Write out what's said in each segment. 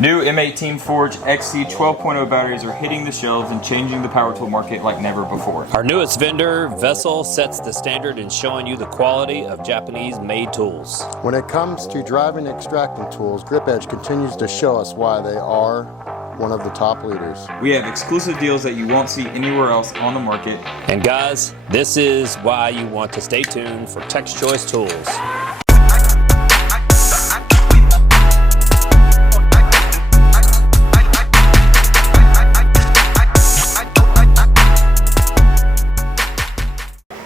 New M18 Forge XC 12.0 batteries are hitting the shelves and changing the power tool market like never before. Our newest vendor, Vessel, sets the standard in showing you the quality of Japanese-made tools. When it comes to driving and extracting tools, GripEdge continues to show us why they are one of the top leaders. We have exclusive deals that you won't see anywhere else on the market. And guys, this is why you want to stay tuned for Tech's Choice Tools.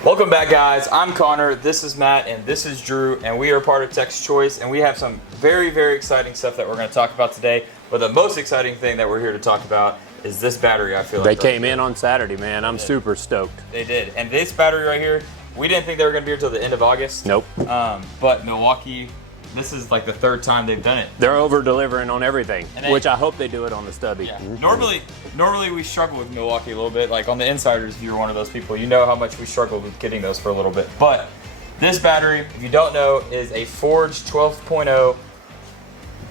Welcome back, guys. I'm Connor, this is Matt, and this is Drew, and we are part of Tech's Choice, and we have some very, very exciting stuff that we're going to talk about today. But the most exciting thing that we're here to talk about is this battery, I feel like. They came in on Saturday, man. I'm super stoked. They did. And this battery right here, we didn't think they were going to be here until the end of August. Nope. But Milwaukee, this is like the third time they've done it. They're over-delivering on everything, which I hope they do it on the Stubby. Yeah. Normally we struggle with Milwaukee a little bit. Like on the Insiders, if you're one of those people, you know how much we struggled with getting those for a little bit. But this battery, if you don't know, is a Forge 12.0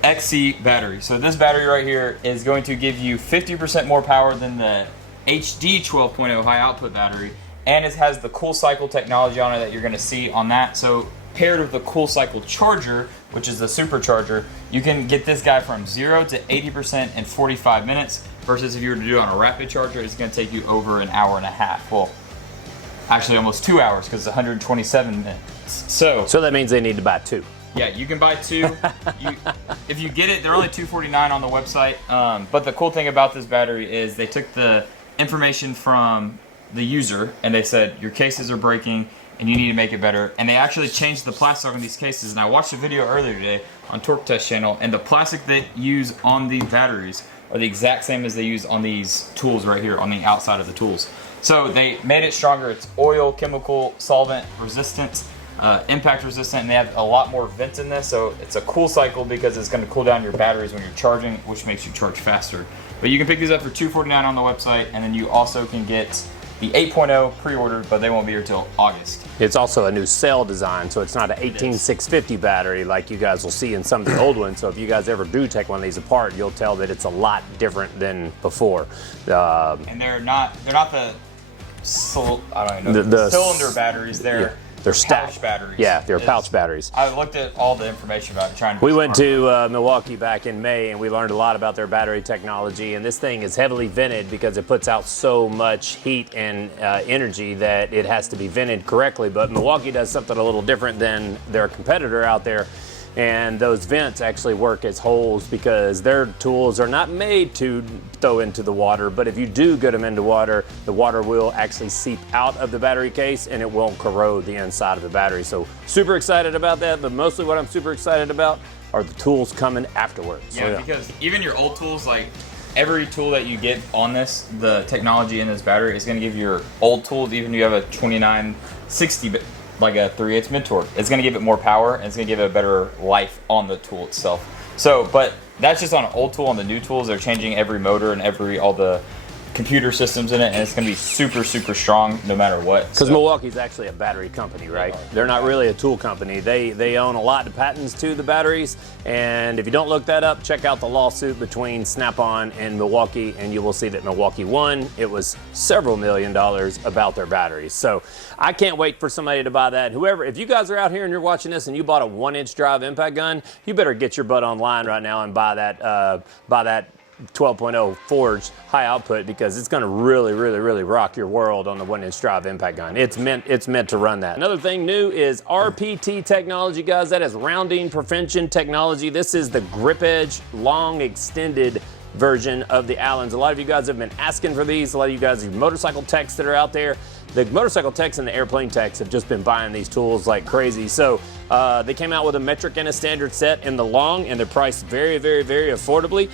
XC battery. So this battery right here is going to give you 50% more power than the HD 12.0 high output battery, and it has the cool cycle technology on it that you're going to see on that. So paired with the cool cycle charger, which is the supercharger, you can get this guy from 0 to 80% in 45 minutes, versus if you were to do it on a rapid charger, it's going to take you over an hour and a half. Well, actually almost 2 hours, because it's 127 minutes. So that means they need to buy two. Yeah, you can buy two. If you get it, they're only $249 on the website. But the cool thing about this battery is they took the information from the user and they said, your cases are breaking and you need to make it better. And they actually changed the plastic on these cases. And I watched a video earlier today on Torx Test channel, and the plastic they use on these batteries are the exact same as they use on these tools right here on the outside of the tools. So they made it stronger. It's oil, chemical, solvent resistant, impact resistant, and they have a lot more vents in this. So it's a cool cycle because it's going to cool down your batteries when you're charging, which makes you charge faster. But you can pick these up for $249 on the website, and then you also can get the 8.0 pre-ordered, but they won't be here till August. It's also a new cell design, so it's not an 18650 battery like you guys will see in some of the old ones. So if you guys ever do take one of these apart, you'll tell that it's a lot different than before. And they're not the cylinder batteries. They're stacked batteries. Yeah, they're pouch batteries. I looked at all the information about it. We went to Milwaukee back in May, and we learned a lot about their battery technology. And this thing is heavily vented because it puts out so much heat and energy that it has to be vented correctly. But Milwaukee does something a little different than their competitor out there. And those vents actually work as holes because their tools are not made to throw into the water, but if you do get them into water, the water will actually seep out of the battery case and it won't corrode the inside of the battery. So super excited about that, but mostly what I'm super excited about are the tools coming afterwards. Yeah, because even your old tools, like every tool that you get on this, the technology in this battery is going to give your old tools, even if you have a 2960, like a 3/8 mid-torque, it's going to give it more power and it's going to give it a better life on the tool itself. So, but that's just on an old tool. On the new tools, they're changing every motor and all the computer systems in it, and it's going to be super, super strong no matter what. Because Milwaukee's actually a battery company, right? They're not really a tool company. They own a lot of patents to the batteries, and if you don't look that up, check out the lawsuit between Snap-on and Milwaukee, and you will see that Milwaukee won. It was several $1 million about their batteries. So I can't wait for somebody to buy that. Whoever, if you guys are out here and you're watching this and you bought a 1-inch drive impact gun, you better get your butt online right now and buy that 12.0 Forge high output, because it's going to really, really, really rock your world on the 1-inch drive impact gun. It's meant to run that. Another thing new is RPT technology, guys. That is rounding prevention technology. This is the GripEdge Long Extended version of the Allans. A lot of you guys have been asking for these. A lot of you guys, motorcycle techs that are out there, the motorcycle techs and the airplane techs have just been buying these tools like crazy. So they came out with a metric and a standard set in the long, and they're priced very, very, very affordably.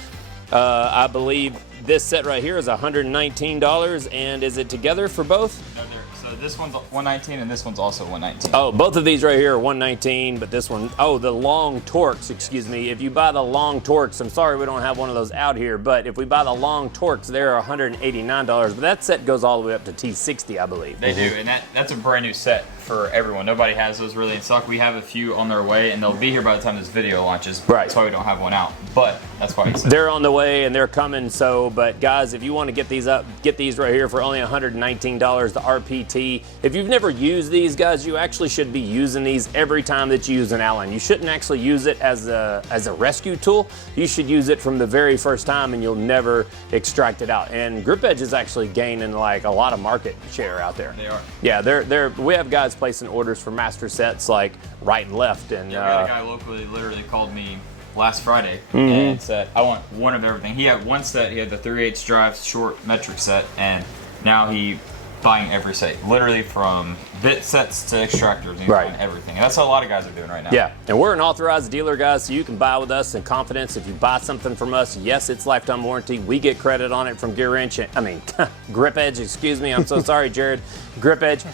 I believe this set right here is $119, and is it together for both? No, so this one's $119 and this one's also $119. Oh, both of these right here are $119, but this one, oh, the long Torx, excuse me. If you buy the long Torx, I'm sorry we don't have one of those out here, but if we buy the long Torx, they're $189, but that set goes all the way up to T60, I believe. They do, and that's a brand new set for everyone. Nobody has those really in stock. We have a few on their way, and they'll be here by the time this video launches. Right. That's why we don't have one out. But that's why they're on the way and they're coming. So, but guys, if you want to get these up, get these right here for only $119. The RPT. If you've never used these, guys, you actually should be using these every time that you use an Allen. You shouldn't actually use it as a rescue tool. You should use it from the very first time, and you'll never extract it out. And GripEdge is actually gaining like a lot of market share out there. They are. Yeah, we have guys placing orders for master sets like right and left. And yeah, we had a guy locally literally called me last Friday and said, I want one of everything. He had one set, he had the 3/8 drive short metric set, and now he buying every set, literally from bit sets to extractors, and buying everything. And that's what a lot of guys are doing right now. Yeah, and we're an authorized dealer, guys, so you can buy with us in confidence. If you buy something from us, yes, it's lifetime warranty. We get credit on it from GripEdge, excuse me. I'm so sorry, Jared. GripEdge.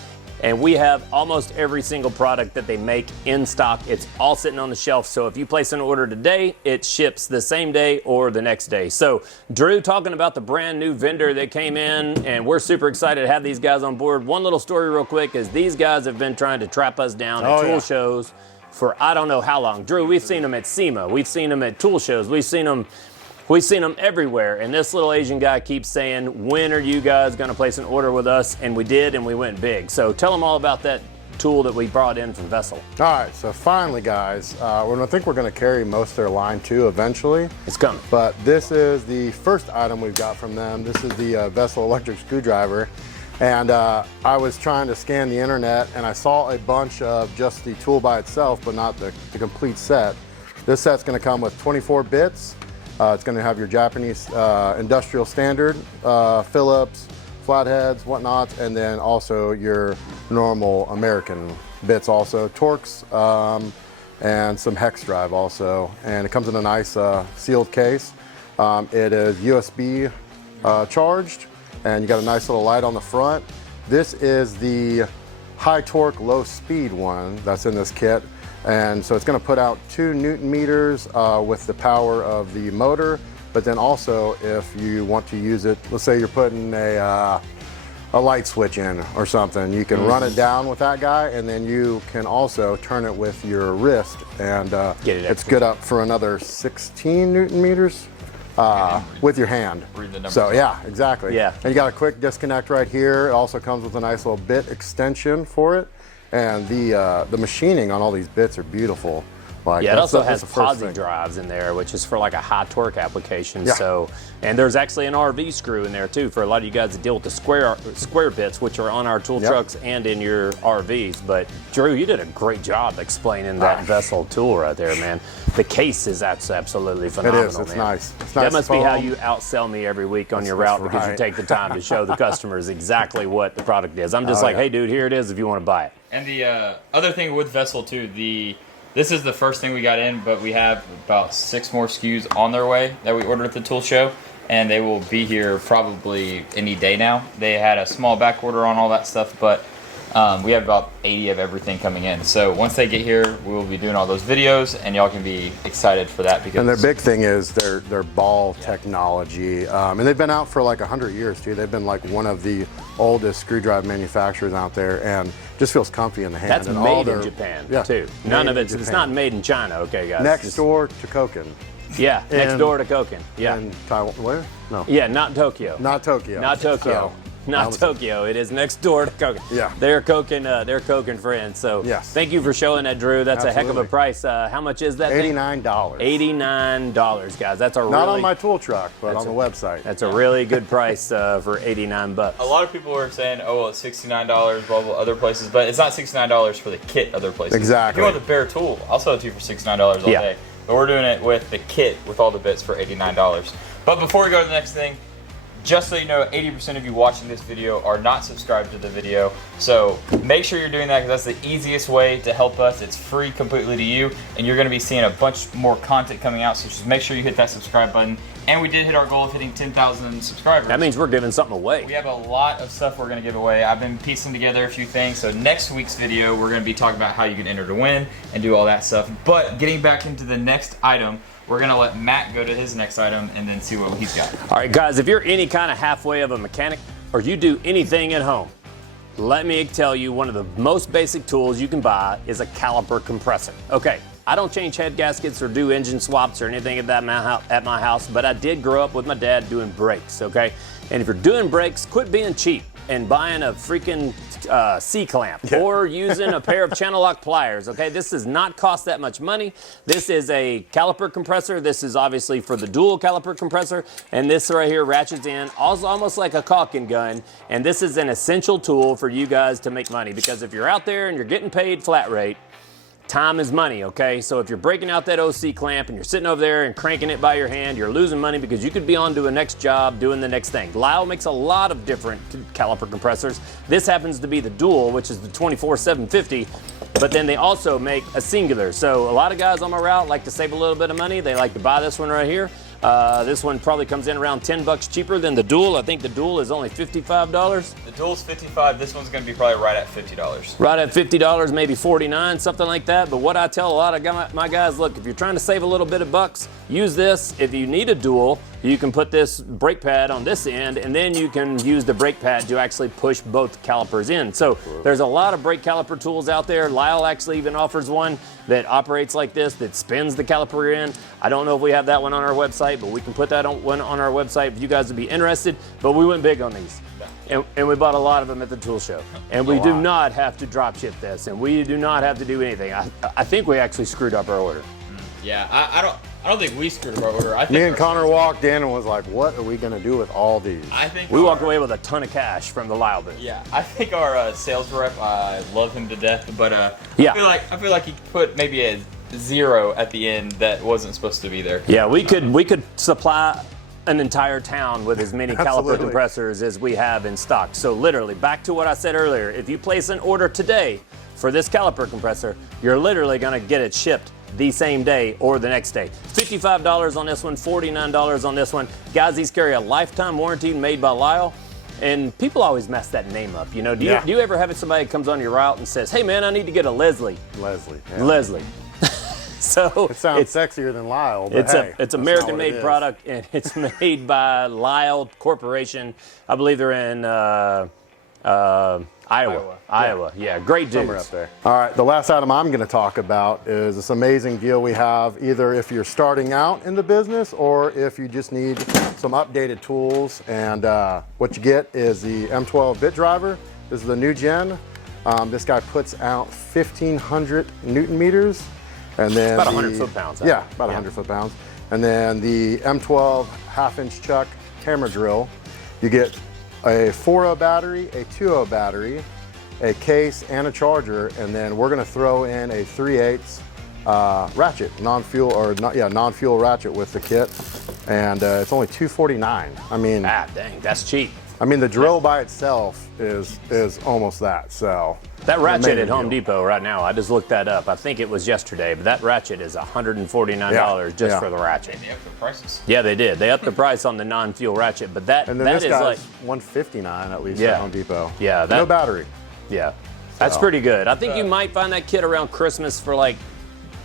And we have almost every single product that they make in stock. It's all sitting on the shelf. So if you place an order today, it ships the same day or the next day. So Drew, talking about the brand new vendor that came in, and we're super excited to have these guys on board. One little story real quick is these guys have been trying to trap us down at tool shows for I don't know how long. Drew, we've seen them at SEMA. We've seen them at tool shows. We've seen them everywhere, and this little Asian guy keeps saying, when are you guys going to place an order with us? And we did, and we went big. So tell them all about that tool that we brought in from Vessel. All right, so finally, guys, I think we're going to carry most of their line too eventually. It's coming. But this is the first item we've got from them. This is the Vessel electric screwdriver. And I was trying to scan the internet, and I saw a bunch of just the tool by itself, but not the complete set. This set's going to come with 24 bits. It's going to have your Japanese industrial standard, Phillips, flatheads, whatnot, and then also your normal American bits also, Torx, and some hex drive also. And it comes in a nice sealed case. It is USB charged, and you got a nice little light on the front. This is the high torque, low speed one that's in this kit. And so it's going to put out 2 Newton meters with the power of the motor, but then also if you want to use it, let's say you're putting a light switch in or something, you can run it down with that guy, and then you can also turn it with your wrist, and it's good up for another 16 Newton meters with your hand. Read the numbers. So yeah, exactly. Yeah. And you got a quick disconnect right here. It also comes with a nice little bit extension for it. And the machining on all these bits are beautiful. Like, yeah, it also has posi drives in there, which is for like a high torque application. Yeah. So, and there's actually an RV screw in there too for a lot of you guys that deal with the square bits, which are on our tool trucks and in your RVs. But Drew, you did a great job explaining that Vessel tool right there, man. The case is absolutely phenomenal. It is. It's man. nice. It's that nice must be how you outsell me every week on your route, because you take the time to show the customers exactly what the product is. I'm just hey, dude, here it is if you want to buy it. And the other thing with Vessel too, this is the first thing we got in, but we have about 6 more SKUs on their way that we ordered at the tool show, and they will be here probably any day now. They had a small back order on all that stuff, but we have about 80 of everything coming in. So once they get here, we will be doing all those videos, and y'all can be excited for that. Because and their big thing is their ball technology, and they've been out for like 100 years too. They've been like one of the oldest screwdriver manufacturers out there, and just feels comfy in the hand. That's and made in Japan too. None of it's not made in China, okay, guys? Next door to Koken. Yeah, next door to Koken. Yeah. In Taiwan, where? No. Yeah, not Tokyo. Not Tokyo. Not Tokyo. Not Tokyo. It is next door to Koken. Yeah. They're Koken friends. So thank you for showing that, Drew. That's a heck of a price. How much is that $89. $89, guys. That's a really... Not on my tool truck, but on the website. That's a really good price for $89. A lot of people are saying, oh, well, it's $69, blah, blah, other places. But it's not $69 for the kit other places. Exactly. If you want the bare tool, I'll sell it to you for $69 all day. But we're doing it with the kit with all the bits for $89. But before we go to the next thing, just so you know, 80% of you watching this video are not subscribed to the video. So make sure you're doing that, because that's the easiest way to help us. It's free completely to you, and you're going to be seeing a bunch more content coming out. So just make sure you hit that subscribe button. And we did hit our goal of hitting 10,000 subscribers. That means we're giving something away. We have a lot of stuff we're going to give away. I've been piecing together a few things. So next week's video, we're going to be talking about how you can enter to win and do all that stuff. But getting back into the next item, we're going to let Matt go to his next item and then see what he's got. All right, guys, if you're any kind of halfway of a mechanic, or you do anything at home, let me tell you, one of the most basic tools you can buy is a caliper compressor. Okay, I don't change head gaskets or do engine swaps or anything at my house, but I did grow up with my dad doing brakes, okay? And if you're doing brakes, quit being cheap and buying a freaking C-clamp or using a pair of channel lock pliers, okay? This does not cost that much money. This is a caliper compressor. This is obviously for the dual caliper compressor, and this right here ratchets in, also almost like a caulking gun, and this is an essential tool for you guys to make money, because if you're out there and you're getting paid flat rate, time is money, okay? So if you're breaking out that OC clamp and you're sitting over there and cranking it by your hand, you're losing money because you could be on to a next job doing the next thing. Lisle makes a lot of different caliper compressors. This happens to be the Duel, which is the 24-750, but then they also make a singular. So a lot of guys on my route like to save a little bit of money. They like to buy this one right here. This one probably comes in around 10 bucks cheaper than the Duel. I think the Duel is only $55. The Duel's $55. This one's going to be probably right at $50. Right at $50, maybe $49, something like that. But what I tell a lot of my guys, look, if you're trying to save a little bit of bucks, use this. If you need a Duel, you can put this brake pad on this end, and then you can use the brake pad to actually push both calipers in. So there's a lot of brake caliper tools out there. Lisle actually even offers one that operates like this, that spins the caliper in. I don't know if we have that one on our website, but we can put that one on our website if you guys would be interested. But we went big on these. And we bought a lot of them at the tool show. And we do not have to drop ship this, and we do not have to do anything. I think we actually screwed up our order. Yeah, I don't think we screwed up our order. I think Me and Connor walked in and was like, what are we going to do with all these? I think we walked away with a ton of cash from the Lisle booth. Yeah, I think our sales rep, I love him to death, but yeah. I feel like he put maybe a 0 at the end that wasn't supposed to be there. Yeah, we could supply an entire town with as many caliper compressors as we have in stock. So literally, back to what I said earlier, if you place an order today for this caliper compressor, you're literally going to get it shipped the same day or the next day. $55 on this one, $49 on this one. Guys, these carry a lifetime warranty made by Lisle. And people always mess that name up. You know, do you ever have somebody that comes on your route and says, hey man, I need to get a Leslie? Leslie. Yeah. Leslie. So it sounds sexier than Lisle, but it's American-made product, and it's made by Lisle Corporation. I believe they're in Iowa. Yeah, great dudes. Somewhere up there. All right, the last item I'm going to talk about is this amazing deal we have, either if you're starting out in the business or if you just need some updated tools. And what you get is the M12 bit driver. This is the new gen. This guy puts out 1,500 Newton meters. And then about 100 foot-pounds. Yeah, about 100 foot-pounds. And then the M12 half-inch chuck camera drill. You get a 4.0 battery, a 2.0 battery, a case, and a charger. And then we're going to throw in a 3/8 ratchet, non-fuel ratchet with the kit. And it's only $249. I mean, dang, that's cheap. I mean, the drill by itself is almost that. So that ratchet at Home Depot right now, I just looked that up. I think it was yesterday, but that ratchet is $149 just for the ratchet. They upped the prices. Yeah, they did. They upped the price on the non-fuel ratchet, but that and then that this is guy's like $159 at least at Home Depot. Yeah, no battery. Yeah, that's pretty good. I think you might find that kit around Christmas for like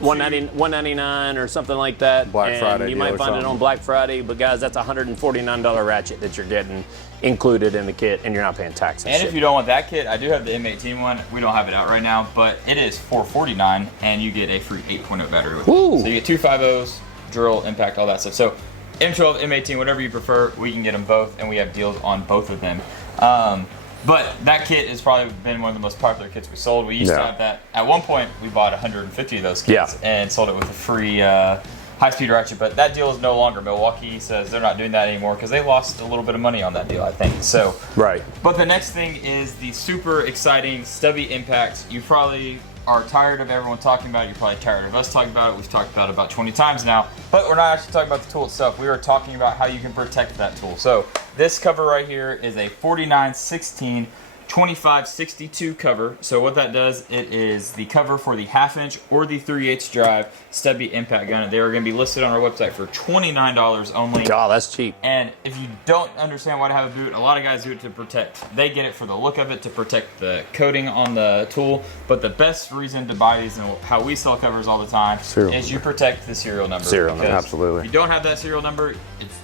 $199 or something like that. Black Friday. You might find it on Black Friday, but guys, that's a $149 ratchet that you're getting included in the kit, and you're not paying tax. And if you don't want that kit, I do have the M18 one. We don't have it out right now, but it is $449, and you get a free 8.0 battery with it. So you get 2 5.0s, drill, impact, all that stuff. So M12, M18, whatever you prefer, we can get them both, and we have deals on both of them. But that kit has probably been one of the most popular kits we sold. We used to have that. At one point, we bought 150 of those kits and sold it with a free high-speed ratchet. But that deal is no longer. Milwaukee says they're not doing that anymore because they lost a little bit of money on that deal, I think. So But the next thing is the super exciting Stubby Impact. You probably are tired of everyone talking about it. You're probably tired of us talking about it. We've talked about it about 20 times now. But we're not actually talking about the tool itself. We are talking about how you can protect that tool. So this cover right here is a 49/16 25/62 cover. So what that does, it is the cover for the 1/2 inch or the 3/8 drive Stubby Impact gun. They are going to be listed on our website for $29 only. God, that's cheap. And if you don't understand why to have a boot, a lot of guys do it to protect. They get it for the look of it, to protect the coating on the tool. But the best reason to buy these, and how we sell covers all the time, is you protect the serial number. Absolutely. If you don't have that serial number, it's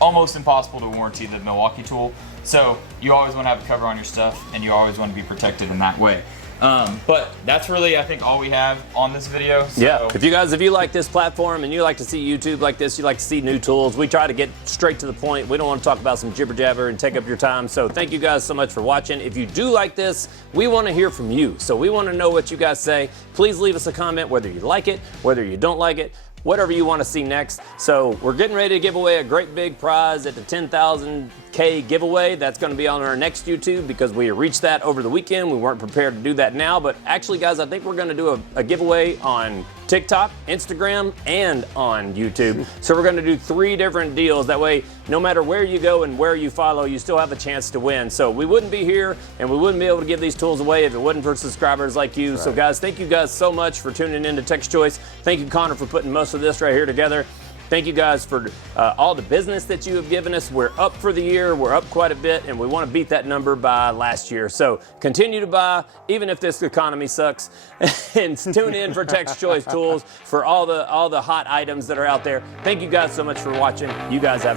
almost impossible to warranty the Milwaukee tool. So you always want to have a cover on your stuff, and you always want to be protected in that way. But that's really, I think, all we have on this video. So. Yeah, if you like this platform and you like to see YouTube like this, you like to see new tools, we try to get straight to the point. We don't want to talk about some jibber jabber and take up your time. So thank you guys so much for watching. If you do like this, we want to hear from you. So we want to know what you guys say. Please leave us a comment whether you like it, whether you don't like it, whatever you want to see next. So we're getting ready to give away a great big prize at the 10,000K giveaway. That's going to be on our next YouTube because we reached that over the weekend. We weren't prepared to do that now, but actually, guys, I think we're going to do a giveaway on TikTok, Instagram, and on YouTube. So we're going to do 3 different deals. That way, no matter where you go and where you follow, you still have a chance to win. So we wouldn't be here and we wouldn't be able to give these tools away if it wasn't for subscribers like you. Right. So guys, thank you guys so much for tuning in to Tech's Choice. Thank you, Connor, for putting most of this right here together. Thank you guys for all the business that you have given us. We're up for the year. We're up quite a bit, and we want to beat that number by last year. So continue to buy, even if this economy sucks, and tune in for Tech's Choice Tools for all the hot items that are out there. Thank you guys so much for watching. You guys have a